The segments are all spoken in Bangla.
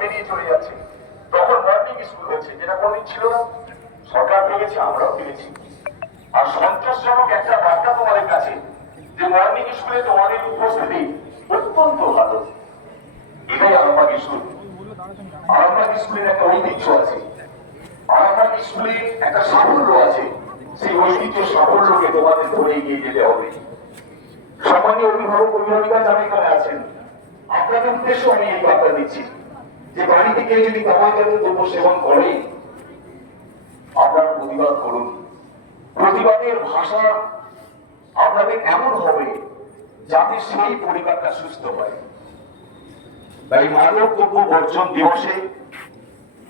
বেরিয়ে চলে যাচ্ছে। তখন মর্নিং স্কুল হচ্ছে, যেটা কোনদিন ছিল না। সরকার ভেবেছে, আমরাও ভেবেছি। আর সন্তোষজনক একটা বার্তা তোমাদের কাছে যে মর্নিং স্কুলে তোমাদের উপস্থিতি অত্যন্ত ভালো। এটাই আরামবাগ স্কুল। আরামবাগ স্কুলের একটা ঐতিহ্য আছে, আরামবাগ স্কুলের একটা সাফল্য আছে। সেই ঐতিহ্য সাফল্যকে তোমাদের ধরে এগিয়ে যেতে হবে। সম্মানীয় অভিভাবক অভিভাবিকা যারা এখানে আছেন, আপনাদের উদ্দেশ্য আমি এই বার্তা দিচ্ছি যে বাড়ি থেকে যদি তামাকজাত দ্রব্য সেবন করে, আপনারা প্রতিবাদ করুন। প্রতিবাদের ভাষা আপনাদের এমন হবে যাতে সেই পরিবারটা সুস্থ হয়। তাই মাদক দ্রব্য বর্জন দিবসে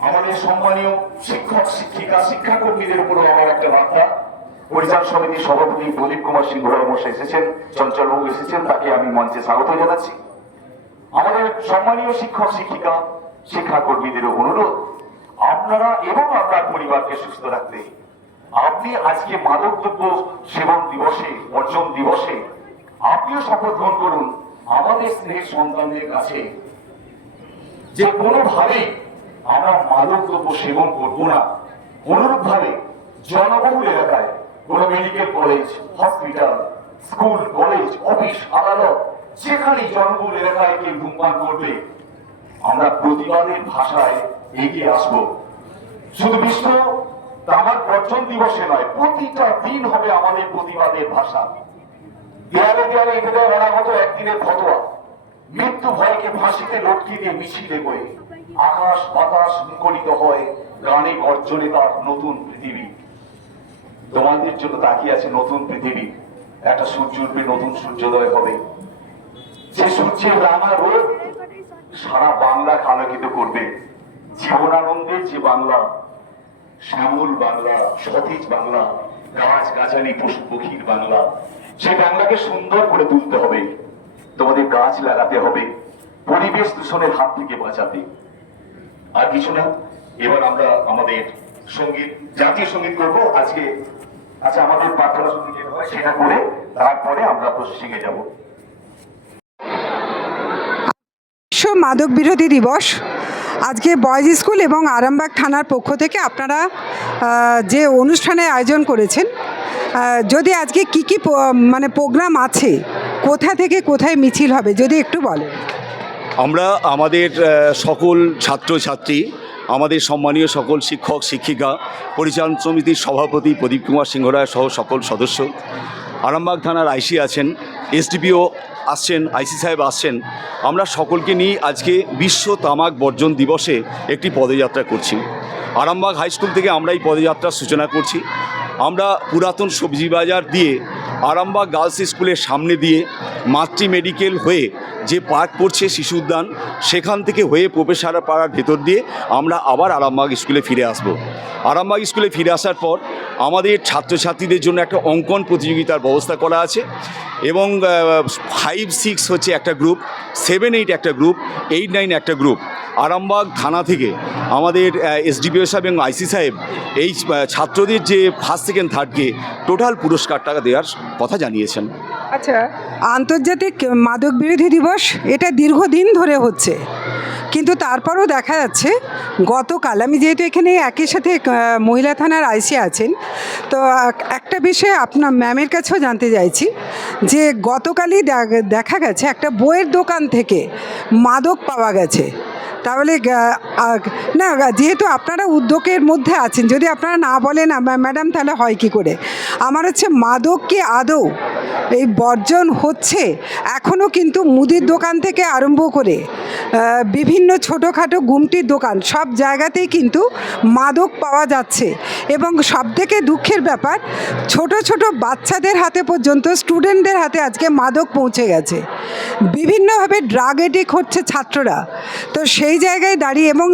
আমাদের সম্মানীয় শিক্ষক শিক্ষিকা শিক্ষাকর্মীদের উপরও আমার একটা বার্তা। পরিচালন সমিতির সভাপতি প্রদীপ কুমার সিংহ মশাই এসেছেন, চঞ্চলবাবু এসেছেন, তাকে আমি মঞ্চে স্বাগত জানাচ্ছি। আমাদের সম্মানীয় শিক্ষক শিক্ষিকা শিক্ষাকর্মীদের অনুরোধ, আপনারা এবং আপনার পরিবারকে সুস্থ রাখতে আপনি আজকে মাদকদ্রব্য সেবন দিবসে বর্জন দিবসে আপনিও শপথ গ্রহণ করুন আমাদের স্নেহের সন্তানদের কাছে যে কোনোভাবেই আমরা মাদকদ্রব্য সেবন করবো না। অনুরূপ ভাবে জনবহুল এলাকায় কোন medical college, hospital, school, college, office, আদালত, যেখানে জনবহুল এলাকায় কেউ ধূমপান করবে, আমরা প্রতিবাদের ভাষায় এগিয়ে আসব। শুধু বিশ্ব তামাক বর্জন দিবসে নয়, প্রতিটা দিন হবে আমাদের প্রতিবাদের ভাষা। দেয়ালে দেয়ালে এটাতে অনাগত একদিনের ফতোয়া, মৃত্যু ভয়কে ফাঁসিতে লটকি দিয়ে মিছিলে বয়ে আকাশ বাতাস মুখরিত হয় গানে গর্জনে তার নতুন পৃথিবী। তোমাদের জন্য তাকিয়ে আছে নতুন পৃথিবী। একটা সূর্য উঠবে, নতুন সূর্যোদয় হবে। যে সূর্যের রাঙা রোদ সারা বাংলাকে আলোকিত করবে। জীবনানন্দের যে বাংলা, শ্যামল বাংলা, সতেজ বাংলা, গাছ গাছালি পশু পক্ষীর বাংলা, সেই বাংলাকে সুন্দর করে তুলতে হবে। তোমাদের গাছ লাগাতে হবে, পরিবেশ দূষণের হাত থেকে বাঁচাতে। আর কিছু না। এবার আমরা আমাদের সঙ্গীত, জাতীয় সঙ্গীত করবো আজকে। আচ্ছা, আমাদের প্রার্থনা সঙ্গীত যেটা হয় সেটা করে তারপরে আমরা প্রসেসিং এ যাবো। বিশ্ব মাদক বিরোধী দিবস আজকে বয়েজ স্কুল এবং আরামবাগ থানার পক্ষ থেকে আপনারা যে অনুষ্ঠানের আয়োজন করেছেন, যদি আজকে কি কি মানে প্রোগ্রাম আছে, কোথা থেকে কোথায় মিছিল হবে যদি একটু বলেন। আমরা আমাদের সকল ছাত্রছাত্রী, আমাদের সম্মানীয় সকল শিক্ষক শিক্ষিকা, পরিচালন সমিতির সভাপতি প্রদীপ কুমার সিংহ রায় সহ সকল সদস্য, আরামবাগ থানার আইসি আছেন, এসডিপিও আসছেন, আইসি সাহেব আসছেন, আমরা সকলকে নিয়ে আজকে বিশ্ব তামাক বর্জন দিবসে একটি পদযাত্রা করছি। আরামবাগ হাই স্কুল থেকে আমরা এই পদযাত্রার সূচনা করছি। আমরা পুরাতন সবজি বাজার দিয়ে আরামবাগ গার্লস স্কুলের সামনে দিয়ে মাতৃ মেডিকেল হয়ে যে পার্ক পড়ছে শিশু উদ্যান, সেখান থেকে হয়ে প্রবেশার পাড়ার ভেতর দিয়ে আমরা আবার আরামবাগ স্কুলে ফিরে আসব। আরামবাগ স্কুলে ফিরে আসার পর আমাদের ছাত্রছাত্রীদের জন্য একটা অঙ্কন প্রতিযোগিতার ব্যবস্থা করা আছে এবং 5-6 হচ্ছে একটা গ্রুপ, 7-8 একটা গ্রুপ, 8-9 একটা গ্রুপ। আরামবাগ থানা থেকে আমাদের এসডিপিও সাহেব এবং আইসি সাহেব এই ছাত্রদের যে ফার্স্ট সেকেন্ড থার্ডকে টোটাল পুরস্কার টাকা দেওয়ার কথা জানিয়েছেন। আচ্ছা, আন্তর্জাতিক মাদক বিরোধী দিবস এটা দীর্ঘদিন ধরে হচ্ছে, কিন্তু তারপরও দেখা যাচ্ছে গতকাল, আমি যেহেতু এখানে একই সাথে মহিলা থানার আইসি আছেন, তো একটা বিষয়ে আপনার ম্যামের কাছেও জানতে চাইছি যে গতকালই দেখা গেছে একটা বইয়ের দোকান থেকে মাদক পাওয়া গেছে। তাহলে না, যেহেতু আপনারা উদ্যোগের মধ্যে আছেন, যদি আপনারা না বলেন ম্যাডাম তাহলে হয় কি করে? আমার হচ্ছে মাদক কি আদৌ এই বর্জন হচ্ছে? এখনও কিন্তু মুদির দোকান থেকে আরম্ভ করে বিভিন্ন ছোটোখাটো গুমটির দোকান, সব জায়গাতেই কিন্তু মাদক পাওয়া যাচ্ছে। এবং সবথেকে দুঃখের ব্যাপার, ছোট ছোট বাচ্চাদের হাতে পর্যন্ত, স্টুডেন্টদের হাতে আজকে মাদক পৌঁছে গেছে। বিভিন্নভাবে ড্রাগ এডিক্ট হচ্ছে ছাত্ররা। তো সেই জায়গায় দাঁড়িয়ে, এবং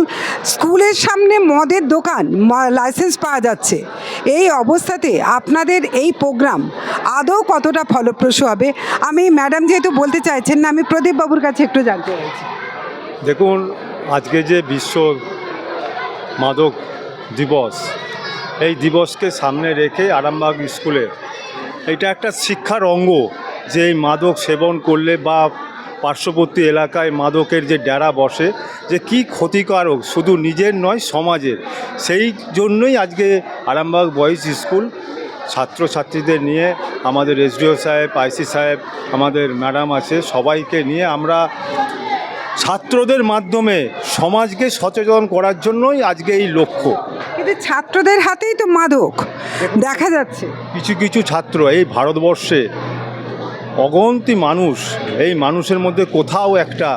স্কুলের সামনে মদের দোকান, লাইসেন্স পাওয়া যাচ্ছে, এই অবস্থাতে আপনাদের এই প্রোগ্রাম আদৌ কতটা ফলপ্রসূ হবে? আমি ম্যাডাম যেহেতু বলতে চাইছেন না, আমি প্রদীপ বাবুর কাছে একটু জানতে চাইছি। দেখুন, আজকে যে বিশ্ব মাদক দিবস, এই দিবসকে সামনে রেখে আরামবাগ স্কুলে এটা একটা শিক্ষার অঙ্গ যে এই মাদক সেবন করলে বা পার্শ্ববর্তী এলাকায় মাদকের যে ডেরা বসে, যে কি ক্ষতিকারক শুধু নিজের নয় সমাজের। সেই জন্যই আজকে আরামবাগ বয়েজ স্কুল ছাত্রছাত্রীদের নিয়ে, আমাদের এসডিও সাহেব, আইসি সাহেব, আমাদের ম্যাডাম আছে, সবাইকে নিয়ে আমরা ছাত্রদের মাধ্যমে সমাজকে সচেতন করার জন্যই আজকে এই লক্ষ্য। কিন্তু ছাত্রদের হাতেই তো মাদক দেখা যাচ্ছে। কিছু কিছু ছাত্র এই ভারতবর্ষে অগন্তি মানুষ, এই মানুষের মধ্যে কোথাও একটা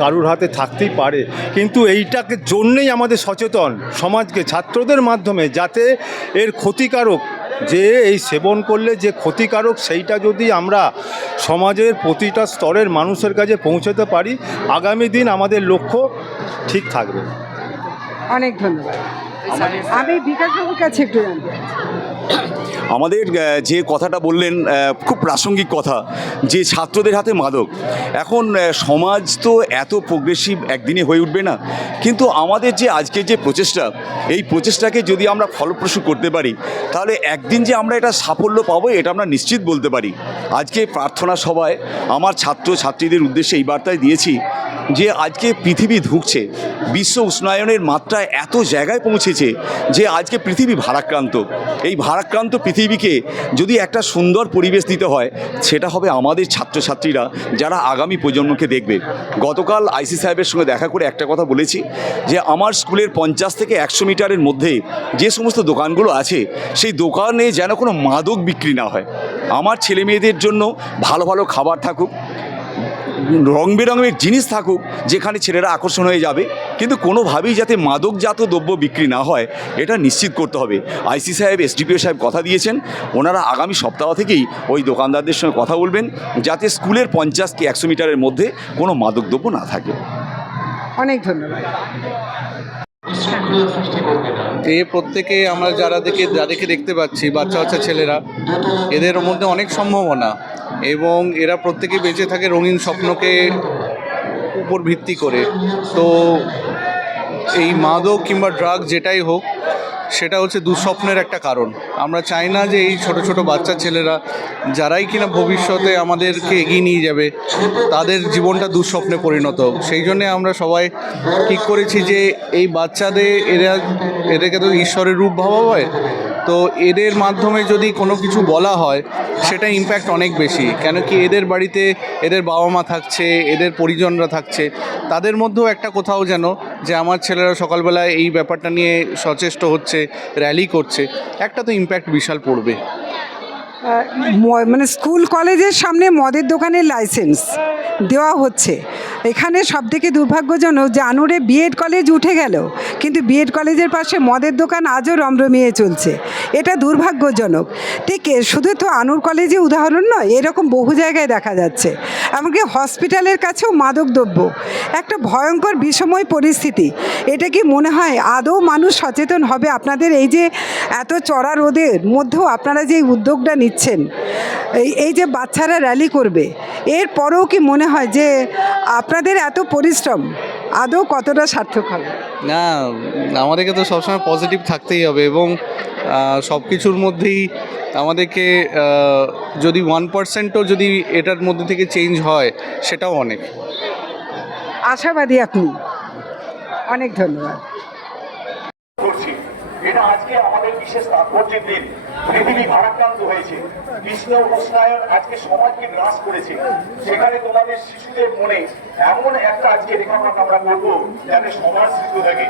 কারুর হাতে থাকতেই পারে, কিন্তু এইটাকে জন্যেই আমাদের সচেতন সমাজকে ছাত্রদের মাধ্যমে, যাতে এর ক্ষতিকারক যে এই সেবন করলে যে ক্ষতিকারক সেইটা যদি আমরা সমাজের প্রতিটা স্তরের মানুষের কাছে পৌঁছাতে পারি, আগামী দিন আমাদের লক্ষ্য ঠিক থাকবে। অনেক ধন্যবাদ। আমি বিকাশবাবুর কাছে একটু জানতে চাই। আমাদের যে কথাটা বললেন খুব প্রাসঙ্গিক কথা, যে ছাত্রদের হাতে মাদক। এখন সমাজ তো এত প্রোগ্রেসিভ একদিনে হয়ে উঠবে না, কিন্তু আমাদের যে আজকে যে প্রচেষ্টা, এই প্রচেষ্টাকে যদি আমরা ফলপ্রসূ করতে পারি, তাহলে একদিন যে আমরা এটা সাফল্য পাবো এটা আমরা নিশ্চিত বলতে পারি। আজকে প্রার্থনা সভায় আমার ছাত্র ছাত্রীদের উদ্দেশ্যে এই বার্তায় দিয়েছি যে আজকে পৃথিবী ধুঁকছে, বিশ্ব উষ্ণায়নের মাত্রা এত জায়গায় পৌঁছেছে যে আজকে পৃথিবী ভারাক্রান্ত। এই ভারাক্রান্ত পৃথিবীকে যদি একটা সুন্দর পরিবেশ দিতে হয়, সেটা হবে আমাদের ছাত্রছাত্রীরা, যারা আগামী প্রজন্মকে দেখবে। গতকাল আইসি সাহেবের সঙ্গে দেখা করে একটা কথা বলেছি যে আমার স্কুলের 50 থেকে 100 মিটারের মধ্যে যে সমস্ত দোকানগুলো আছে, সেই দোকানে যেন কোনো মাদক বিক্রি না হয়। আমার ছেলে মেয়েদের জন্য ভালো ভালো খাবার থাকুক, রং বেরঙের জিনিস থাকুক, যেখানে ছেলেরা আকর্ষণ হয়ে যাবে, কিন্তু কোনোভাবেই যাতে মাদকজাত দ্রব্য বিক্রি না হয় এটা নিশ্চিত করতে হবে। আইসি সাহেব, এসডিপিও সাহেব কথা দিয়েছেন, ওনারা আগামী সপ্তাহ থেকেই ওই দোকানদারদের সঙ্গে কথা বলবেন যাতে স্কুলের 50 কি 100 মিটারের মধ্যে কোনো মাদকদ্রব্য না থাকে। অনেক ধন্যবাদ। প্রত্যেকে আমরা যাদেরকে দেখতে পাচ্ছি, বাচ্চা বাচ্চা ছেলেরা, এদের মধ্যে অনেক সম্ভাবনা, এবং এরা প্রত্যেকে বেঁচে থাকে রঙিন স্বপ্নকে উপর ভিত্তি করে। তো এই মাদক কিংবা ড্রাগ যেটাই হোক, সেটা হচ্ছে দুঃস্বপ্নের একটা কারণ। আমরা চাই না যে এই ছোট ছোট বাচ্চা ছেলেরা, যারাই কিনা ভবিষ্যতে আমাদেরকে এগিয়ে নিয়ে যাবে, তাদের জীবনটা দুঃস্বপ্নে পরিণত হোক। সেই জন্যে আমরা সবাই ঠিক করেছি যে এই বাচ্চাদের এদেরকে তো ঈশ্বরের রূপ ভাবা হয়, তো এদের মাধ্যমে যদি কোনো কিছু বলা হয় সেটা ইম্প্যাক্ট অনেক বেশি। কেন কি এদের বাড়িতে এদের বাবা মা থাকছে, এদের পরিজনরা থাকছে, তাদের মধ্যেও একটা কোথাও যেন যে আমার ছেলেরা সকালবেলায় এই ব্যাপারটা নিয়ে সচেষ্ট হচ্ছে, র্যালি করছে, একটা তো ইম্প্যাক্ট বিশাল পড়বে। মানে স্কুল কলেজের সামনে মদের দোকানের লাইসেন্স দেওয়া হচ্ছে। এখানে সবথেকে দুর্ভাগ্যজনক যে আনুরে বিএড কলেজ উঠে গেল, কিন্তু বিএড কলেজের পাশে মদের দোকান আজও রমরমিয়ে চলছে। এটা দুর্ভাগ্যজনক। ঠিক শুধু তো আনুর কলেজে উদাহরণ নয়, এরকম বহু জায়গায় দেখা যাচ্ছে। এমনকি হসপিটালের কাছেও মাদকদ্রব্য, একটা ভয়ঙ্কর বিষময় পরিস্থিতি। এটা কি মনে হয় আদৌ মানুষ সচেতন হবে? আপনাদের এই যে এত চড়া রোদের মধ্যেও আপনারা যে উদ্যোগটা নিচ্ছেন, এই যে বাচ্চারা র্যালি করবে, এরপরেও কি মনে হয় যে আপনাদের এত পরিশ্রম আদৌ কতটা সার্থক হবে? না, আমাদেরকে তো সবসময় পজিটিভ থাকতেই হবে, এবং সব কিছুর মধ্যেই আমাদেরকে যদি 1%ও যদি এটার মধ্যে থেকে চেঞ্জ হয়, সেটাও অনেক। আশাবাদী আপনি। অনেক ধন্যবাদ। করছি এটা আজকে আমাদের বিশেষ তাৎপর্যের দিন। পৃথিবী ভারাক্রান্ত হয়েছে, বিশ্ব উষ্ণায়ন আজকে সমাজকে গ্রাস করেছে। সেখানে তোমাদের শিশুদের মনে এমন একটা আজকে রেখাপাত আমরা করবো যাতে সমাজ শিশু থাকে।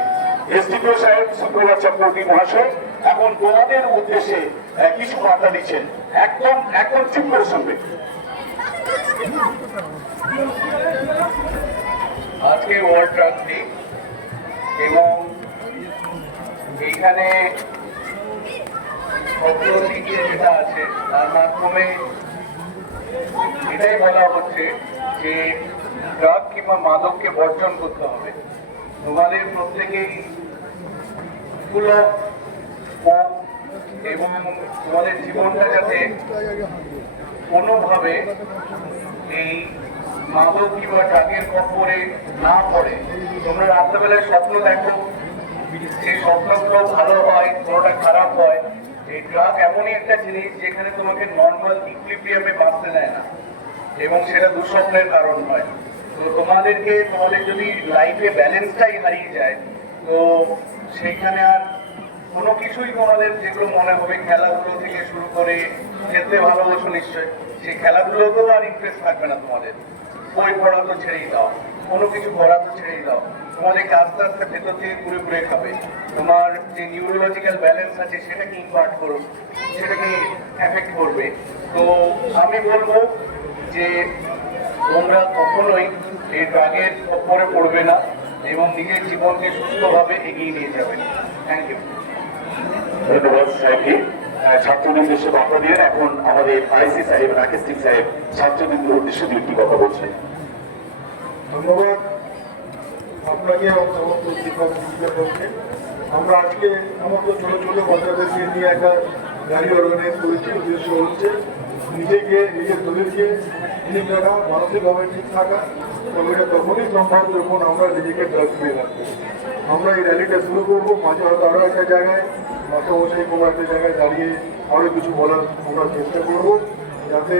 এসডিপিও সাহেব শুক্রবার চক্রবর্তী মহাশয় এখন তোমাদের উদ্দেশ্যে কিছু বার্তা দিচ্ছেন। একদম একদম চুপ করে শুনবে। আজকে ওয়ার্ল্ড ড্রাগ ডে, এবং এইখানে যেটা আছে তার মাধ্যমে এটাই বলা হচ্ছে যে ড্রাগ কিংবা মাদককে বর্জন করতে হবে। তোমাদের প্রত্যেকেই এবং তোমাদের জীবনটা যাতে কোনোভাবে এই মাদক কিংবা ড্রাগের খপ্পরে না পড়ে। তোমরা রাত্রেবেলায় স্বপ্ন দেখো, সেই স্বপ্নগুলো ভালো হয়, কোনোটা খারাপ হয়। এই ড্রাগ এমনই একটা জিনিস যেখানে তোমাকে নর্মাল ইকুইলিব্রিয়ামে বাঁচতে দেয় না, এবং সেটা দুঃস্বপ্নের কারণ হয়। তো তোমাদের যদি লাইফে ব্যালেন্সটাই হারিয়ে যায়, তো সেইখানে আর কোনো কিছুই তোমাদের যেগুলো মনে হবে, খেলাধুলো থেকে শুরু করে, খেলতে ভালোবাসো নিশ্চয়ই, সেই খেলাধুলোতেও আর ইন্টারেস্ট থাকবে না তোমাদের। বই পড়া তো ছেড়েই দাও, কোনো কিছু করা তো ছেড়েই দাও, তোমাদেরকে আস্তে আস্তে ভেতর থেকে ঘুরে ঘুরে খাবে। তোমার যে নিউরোলজিক্যাল ব্যালেন্স আছে সেটাকে ইম্পার্ট করো, সেটাকে এফেক্ট করবে। তো আমি বলবো যে তোমরা কখনোই এই ড্রাগের ওপরে পড়বে না এবং নিজের জীবনকে সুস্থভাবে এগিয়ে নিয়ে যাবে। Thank you. ধন্যবাদ সাহেবকে। ছাত্রদের উদ্দেশ্যে কথা দিয়ে এখন আমাদের আইসি সাহেব রাকেশ সিং সাহেব ছাত্রদের উদ্দেশ্যে দুটি কথা বলছেন। ধন্যবাদ আপনাকে এবং সমস্ত শিক্ষক শিক্ষককে। আমরা আজকে সমস্ত ছোট ছোট বাচ্চাদেরকে নিয়ে একটা গাড়ি অর্গানাইজ করেছি। উদ্দেশ্য হচ্ছে নিজেকে, নিজের শরীরকে ঠিক রাখা, মানসিকভাবে ঠিক থাকা, এবং এটা তখনই সম্ভব যখন আমরা নিজেকে ড্রাগ ফ্রি রাখবো। আমরা এই র্যালিটা শুরু করবো, মাঝে হয়তো আরও একটা জায়গায়, মাস্টারমশাই কোনো একটা জায়গায় দাঁড়িয়ে আরও কিছু বলার আমরা চেষ্টা করবো, যাতে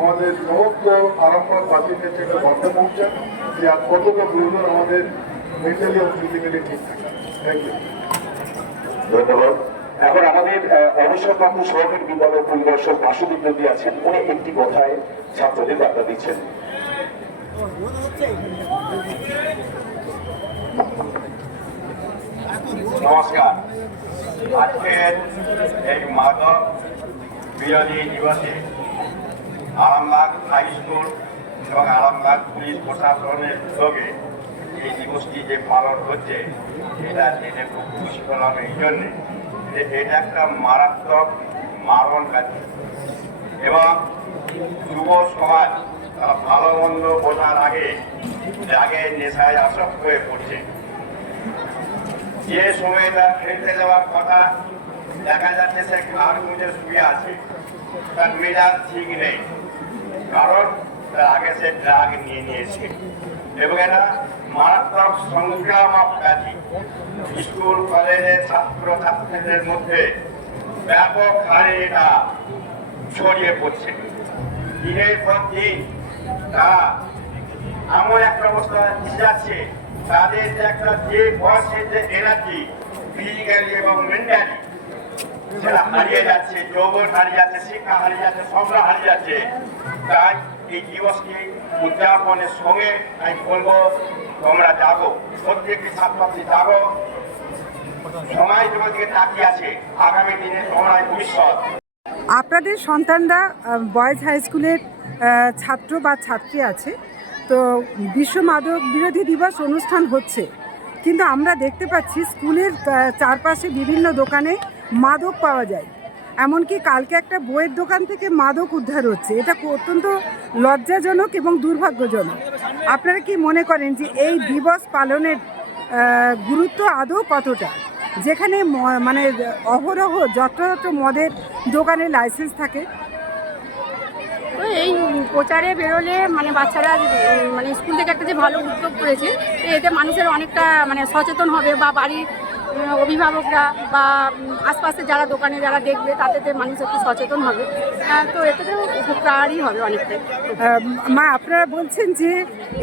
আমাদের সমস্ত আরামবাগ বাসীর কাছে একটা বার্তা পৌঁছায় যে আর কতটা প্রয়োজন আমাদের মেন্টালি এবং ফিজিক্যালি ঠিক থাকা। Thank you. ধন্যবাদ। এখন আমাদের অবসরপ্রাপ্ত সহকারী বিদ্যালয় পরিদর্শক বাসুদীপ নদী আছেন, উনি একটি কথায় ছাত্রদের বার্তা দিচ্ছেন। নমস্কার। আজকের এই মাদক বিরোধী দিবসে আরামবাগ হাই স্কুল এবং আরামবাগ পুলিশ প্রশাসনের উদ্যোগে এই দিবসটি যে পালন হচ্ছে, এটা জেনে খুব খুশি হলাম এই জন্যে যে এটা একটা মারাত্মক মারণকারী এবং যুব সমাজ তারা ভালো মন্দ বোঝার আগে নেশায় আসক্ত হয়ে পড়ছে। যে সময় তার খেলতে যাওয়ার কথা, দেখা যাচ্ছে সে ঘাড় মুজে শুয়ে আছে, তার মেজাজ ঠিক নেই, কারণ তার আগে সে ড্রাগ নিয়ে নিয়েছে এবং এটা মারাত্মক সংক্রামক ব্যাধি। স্কুল কলেজের ছাত্র ছাত্রীদের মধ্যে ব্যাপক হারে এটা ছড়িয়ে পড়ছে। দিনের পর দিন তারা এমন একটা অবস্থা যাচ্ছে, তাদের যে একটা যে বয়সের যে এনার্জি ফিজিক্যালি এবং মেন্টালি সেটা হারিয়ে যাচ্ছে, যৌবন হারিয়ে যাচ্ছে, শিক্ষা হারিয়ে যাচ্ছে, সংগ্রাম হারিয়ে যাচ্ছে। তাই এই দিবসকে উদযাপনের সঙ্গে আমি বলবো তোমরা জাগো, প্রত্যেকটি ছাত্রছাত্রী জাগো, সমাজ তোমার দিকে তাকিয়ে আছে, আগামী দিনে তোমরাই ভবিষ্যৎ। আপনাদের সন্তানরা বয়েজ হাই স্কুলের ছাত্র বা ছাত্রী আছে, তো বিশ্ব মাদক বিরোধী দিবস অনুষ্ঠান হচ্ছে, কিন্তু আমরা দেখতে পাচ্ছি স্কুলের চারপাশে বিভিন্ন দোকানে মাদক পাওয়া যায়। এমনকি কালকে একটা বইয়ের দোকান থেকে মাদক উদ্ধার হচ্ছে। এটা অত্যন্ত লজ্জাজনক এবং দুর্ভাগ্যজনক। আপনারা কি মনে করেন যে এই দিবস পালনের গুরুত্ব আদৌ কতটা, যেখানে মানে অহরহ যত্র মদের দোকানের লাইসেন্স থাকে? তো এই প্রচারে বেরোলে মানে বাচ্চারা মানে স্কুল থেকে একটা যে ভালো উদ্যোগ করেছে, তো এতে মানুষের অনেকটা মানে সচেতন হবে, বা বাড়ির অভিভাবকরা বা আশপাশে যারা দোকানে যারা দেখবে তাতে মানুষ একটু সচেতন হবে। তো এতে তো উপকারই হবে অনেকটাই। মা, আপনারা বলছেন যে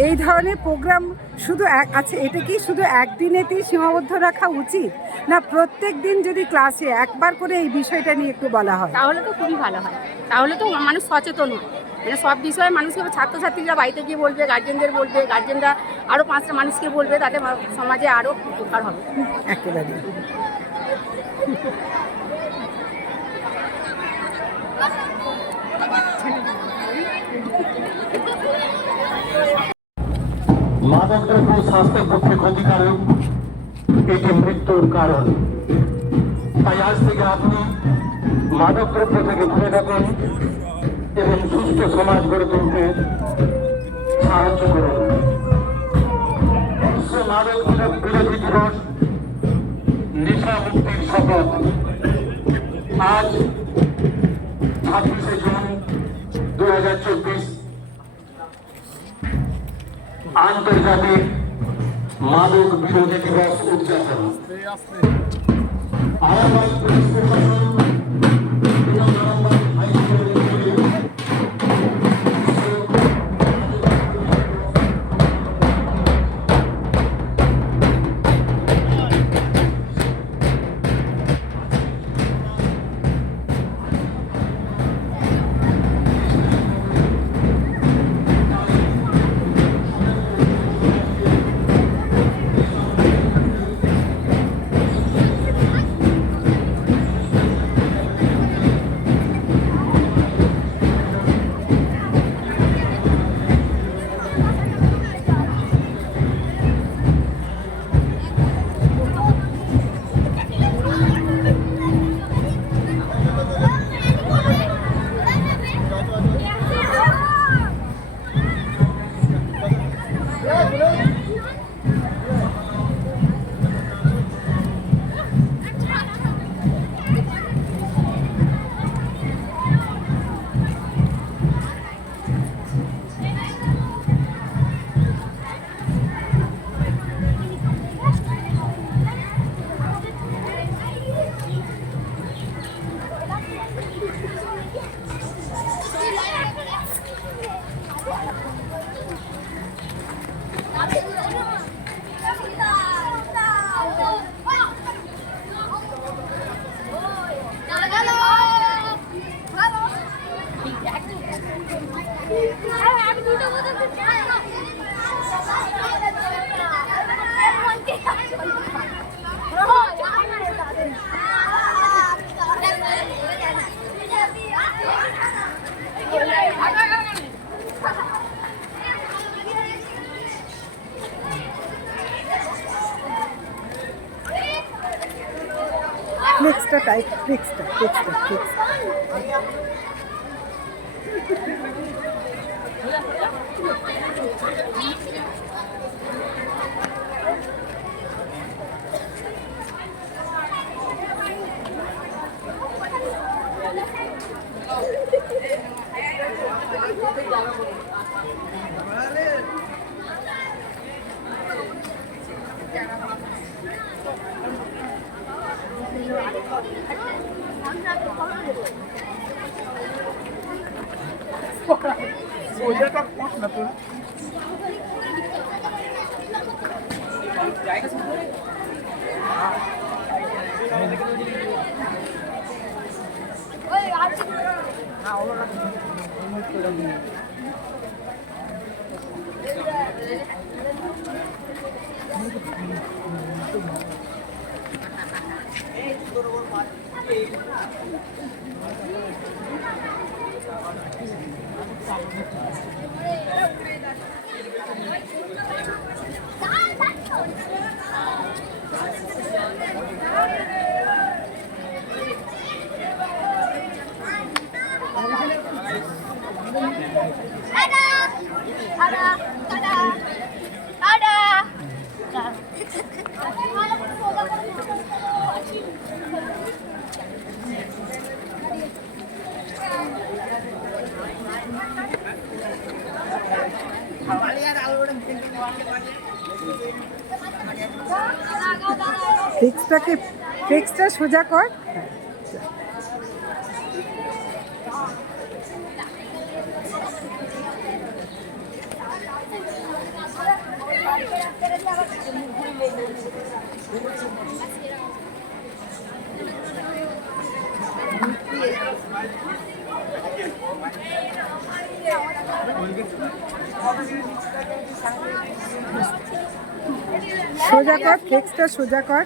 এই ধরনের প্রোগ্রাম শুধু আছে, এটা কি শুধু একদিনেতেই সীমাবদ্ধ রাখা উচিত, না প্রত্যেক দিন যদি ক্লাসে একবার করে এই বিষয়টা নিয়ে একটু বলা হয়? তাহলে তো খুবই ভালো হয়, তাহলে তো মানুষ সচেতন হয়। মানে সব বিষয়ে মানুষকে, ছাত্রছাত্রীরা বাড়িতে গিয়ে বলবে, গার্জেনদের বলবে, গার্জেনরা আরও 5টা মানুষকে বলবে, তাতে সমাজে আরও উপকার হবে। একেবারে। মাদক দ্রব্য স্বাস্থ্যের পক্ষে ক্ষতিকারক, এটি মৃত্যুর কারণ। তাই আজ থেকে আপনি মাদক দ্রব্য থেকে দূরে থাকুন এবং সুস্থ সমাজ গড়ে তুলতে সাহায্য করুন। বিশ্ব মাদক বিরোধী দিবস, নেশা মুক্তির শপথ। আজ 26শে জুন 2024 আন্তর্জাতিক মাদক বিরোধী দিবস উদযাপন। আরামবাগ পুলিশ প্রশাসন এবং আরামবাগ হাই স্কুলের ফ্লেক্সটা টাইপ, ফ্লেক্সটা। ফ্লেক্সটা সোজা কর। সোজা কর, ফ্লেক্সটা সোজা কর।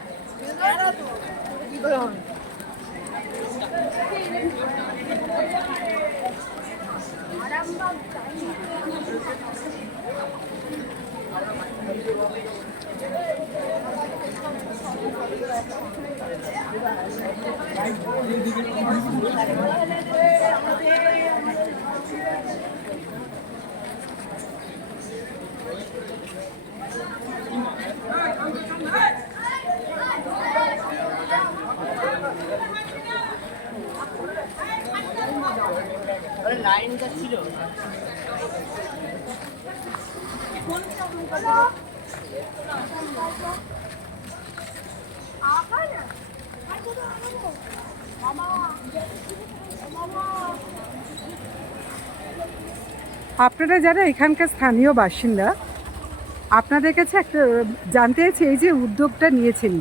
আপনারা যারা এখানকার স্থানীয় বাসিন্দা, আপনাদের কাছে একটা জানতে চাইছি, এই যে উদ্যোগটা নিয়েছেন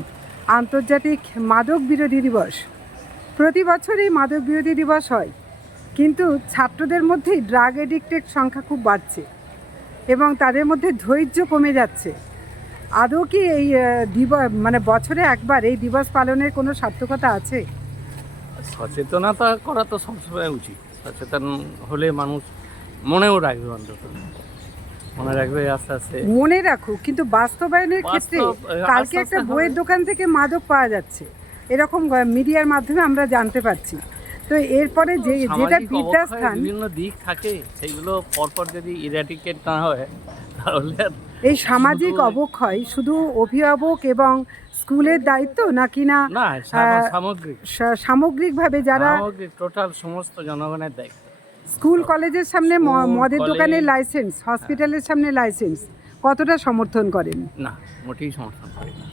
আন্তর্জাতিক মাদক বিরোধী দিবস, প্রতি বছর এই মাদক বিরোধী দিবস হয়, কিন্তু ছাত্রদের মধ্যে ড্রাগ এডিক্টের সংখ্যা খুব বাড়ছে এবং তাদের মধ্যে ধৈর্য কমে যাচ্ছে। আদৌ কি এই মানে বছরে একবার এই দিবস পালনের কোনো সার্থকতা আছে? সচেতনতা করা তো সবসময় উচিত। সচেতন হলে মানুষ মনেও রাখবে, অন্তত মনে রাখবে, আস্তে আস্তে মনে রাখুক। কিন্তু বাস্তবায়নের ক্ষেত্রে কালকে একটা বইয়ের দোকান থেকে মাদক পাওয়া যাচ্ছে, এরকম মিডিয়ার মাধ্যমে আমরা জানতে পারছি। তো এরপরে যেটা বিদ্যাস্থান, বিভিন্ন দিক থাকে, সেইগুলো পরপর যদি ইরাডিকেট না হয় তাহলে এই সামাজিক অবক্ষয় শুধু অভিভাবক এবং স্কুলের দায়িত্ব নাকি না সামগ্রিকভাবে যারা টোটাল সমস্ত জনগণের দায়িত্ব? স্কুল কলেজের সামনে মদের দোকানের লাইসেন্স, হসপিটালের সামনে লাইসেন্স, কতটা সমর্থন করেন? না, মোটেই সমর্থন করি না।